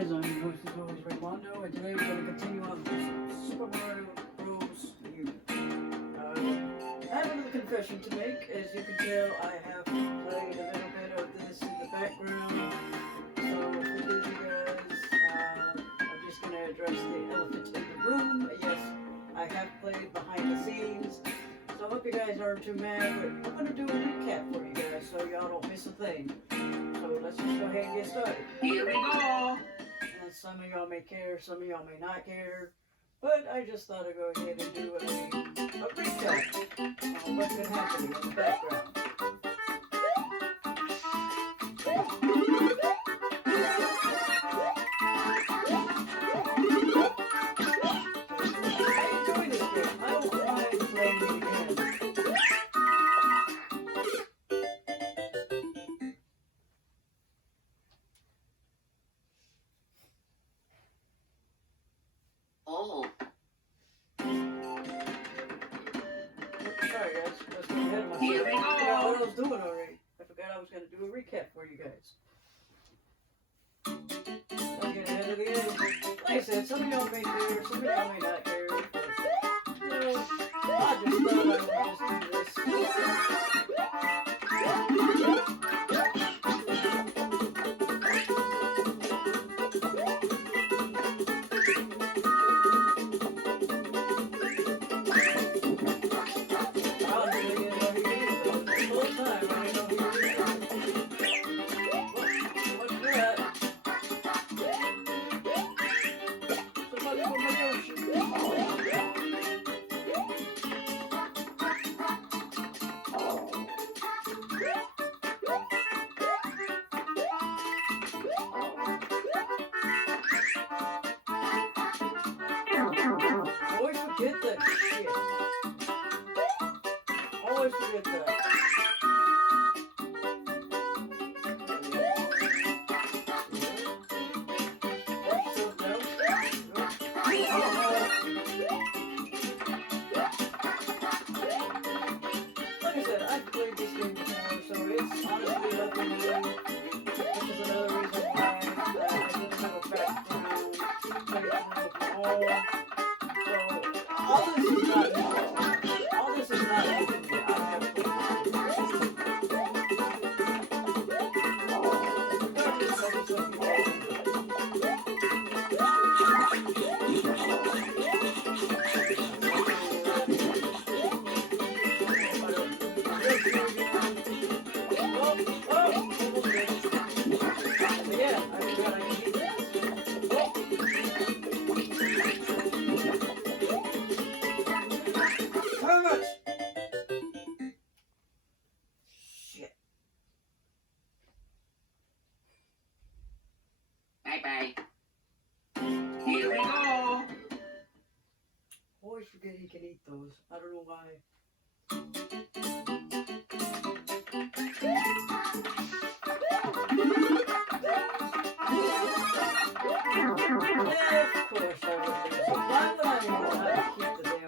guys, I'm your host as always, Raymondo, and today we're going to continue on with Super Mario Bros. U. I have a little confession to make. As you can tell, I have played a little bit of this in the background. So forgive you guys. I'm just going to address the elephant in the room. Yes, I have played behind the scenes. So I hope you guys aren't too mad, but I'm going to do a recap for you guys so y'all don't miss a thing. So let's just go ahead and get started. Here we go. And some of y'all may care, some of y'all may not care. But I just thought I'd go ahead and do a recap on what's been happening in the background. I enjoy this game. I don't mind playing it again. Oh. Sorry guys, let's go ahead of myself. Here we I forgot go. what I was doing already. I forgot I was going to do a recap for you guys. Don't get ahead of the game. Like I said, some of y'all may care, some of y'all may not care. But, you know, I just thought I would just do this. Always forget that shit. Always forget that. Like I said, I've played this game before, so it's honestly nothing new. This is another reason why I didn't have a background playthrough before. So, all this is not new. All this is not new to me. I have played this before. Regardless of this fucking game. How much? Shit. Bye bye. Here we go. Always forget he can eat those. I don't know why. Yeah, of course I would lose it. Why would I not keep the damn...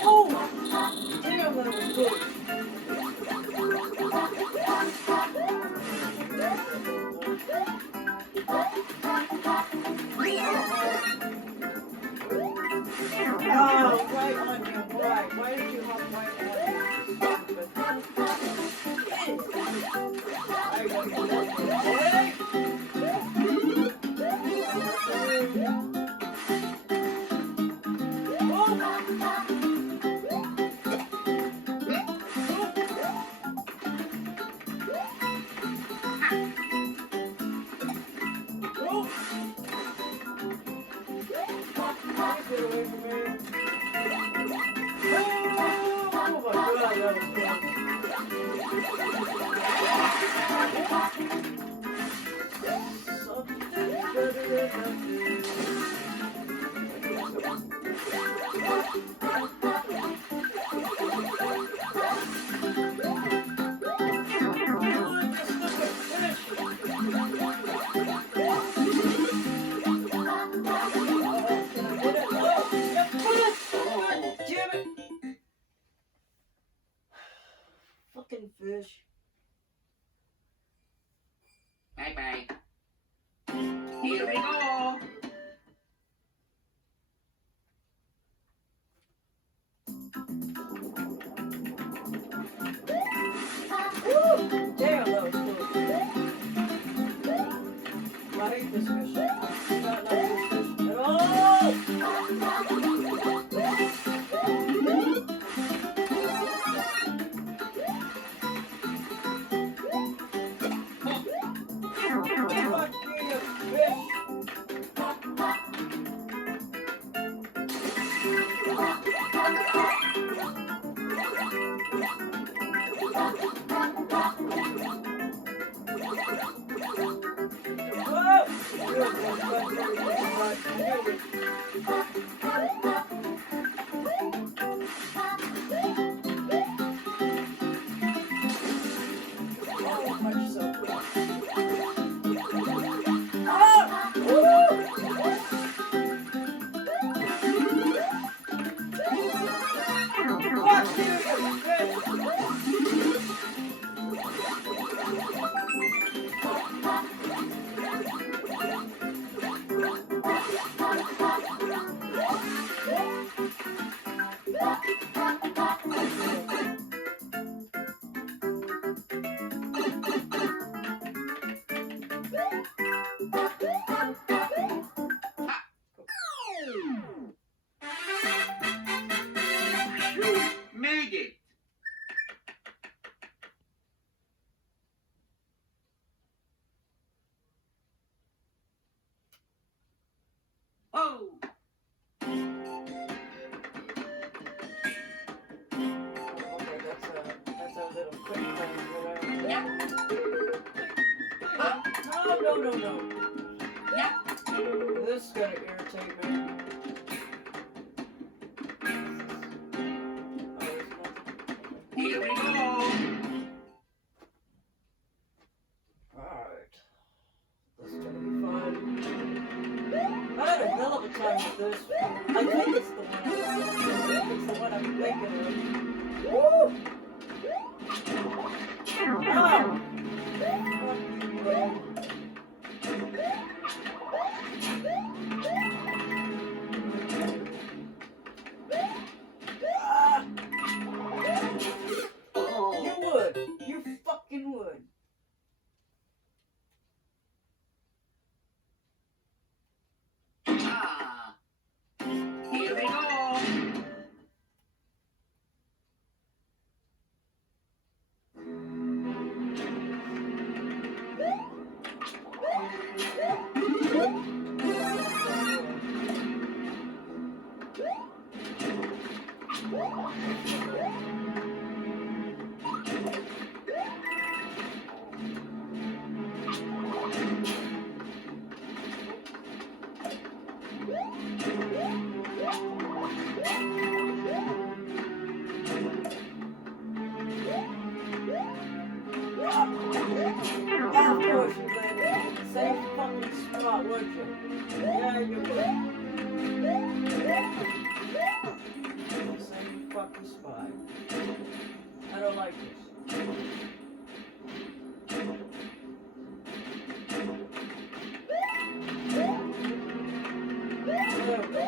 Oh! Damn, that was good. Oh, right on you, right. Why did you hop right on me? I gotta get that thing. Get away from me. Oh my god, that was fucking fish. Bye bye. Here we go. Woo! Damn, that was cool. I hate this fish. I do not like this fish at all. Fuck you, fish. You made it. Oh. Okay, that's a little quick thing. Yeah. No. Yeah. This is gonna irritate me. Here we go. Alright. This is gonna be fun. I had a hell of a time with this. I think it's the one. I think it's the one I'm thinking of. Woo! Oh! Fuck you, man. Ah! You would. You fucking would. Ah. Here we go. not, would you? Yeah, you would. Same fucking spot. I don't like this. There we go.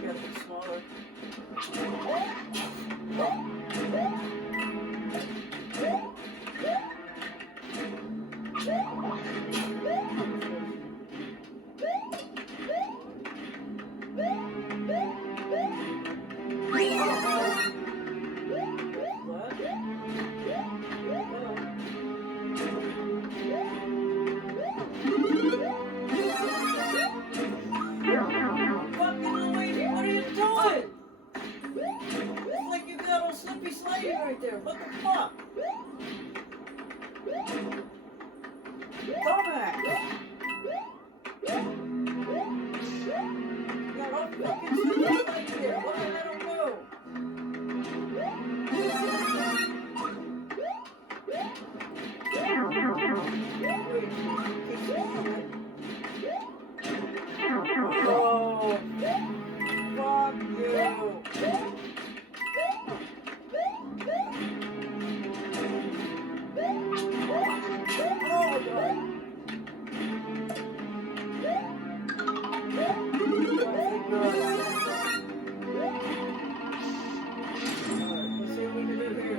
Get it smaller. Fucking Luigi, what are you doing? It's like you got a slippy slidey right there. What the fuck? Dumbass! You got all fucking slippy